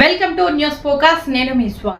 Welcome to news focus. నేను మీ స్వా.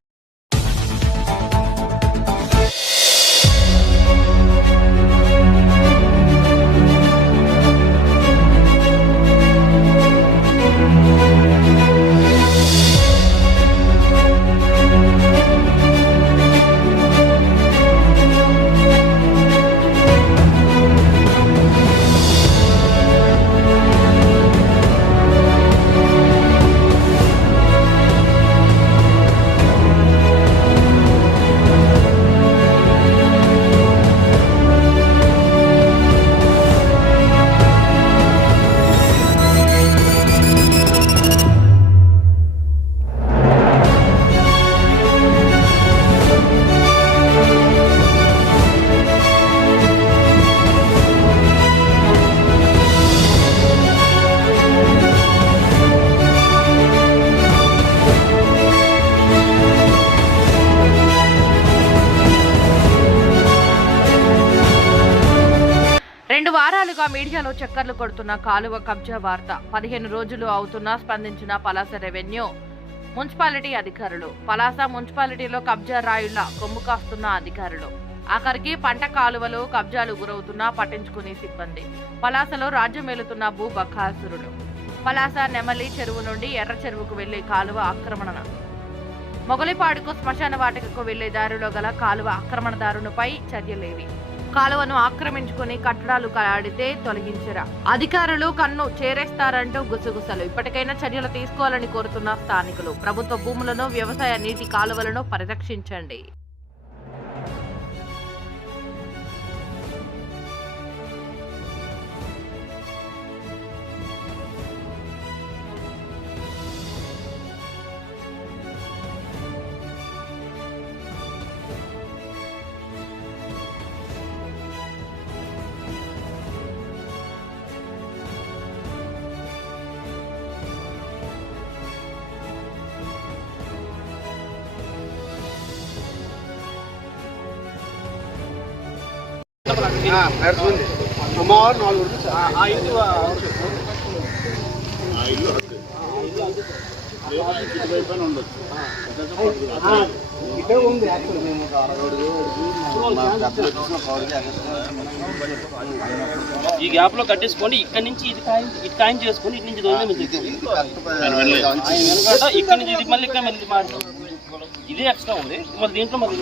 వారాలుగా మీడియాలో చక్కర్లు కొడుతున్న కాలువ కబ్జా వార్త. 15 రోజులు అవుతున్నా స్పందించిన పలాస రెవెన్యూ మున్సిపాలిటీ అధికారులు. పలాస మున్సిపాలిటీలో కబ్జా రాయుళ్ల కొమ్ము కాస్తున్న అధికారులు. ఆఖరికి పంట కాలువలు కబ్జాలు గురవుతున్నా పట్టించుకునే సిబ్బంది. పలాసలో రాజ్యమేలుతున్న భూ బకాసురులు. పలాస నెమలి చెరువు నుండి ఎర్ర చెరువుకు వెళ్లే కాలువ ఆక్రమణ. మొగలిపాడుకు శ్మశాన వాటికకు వెళ్లే దారిలో గల కాలువ ఆక్రమణదారునిపై చర్యలేవి. కాలువను ఆక్రమించుకుని కట్టడాలు కడితే తొలగించరా. అధికారులు కన్ను చేరేస్తారంటూ గుసగుసలు. ఇప్పటికైనా చర్యలు తీసుకోవాలని కోరుతున్న స్థానికులు. ప్రభుత్వ భూములను, వ్యవసాయ నీటి కాలువలను పరిరక్షించండి. సుమారు 4 ఈ గ్యాప్ లో కట్టేసుకొని ఇక్కడ నుంచి ఇది ఖాయం చేసుకొని ఇటు నుంచి ఇక్కడ నుంచి ఇది మళ్ళీ ఇక్కడ ఇదే ఎక్స్ట్రా ఉంది. మళ్ళీ దీంట్లో మళ్ళీ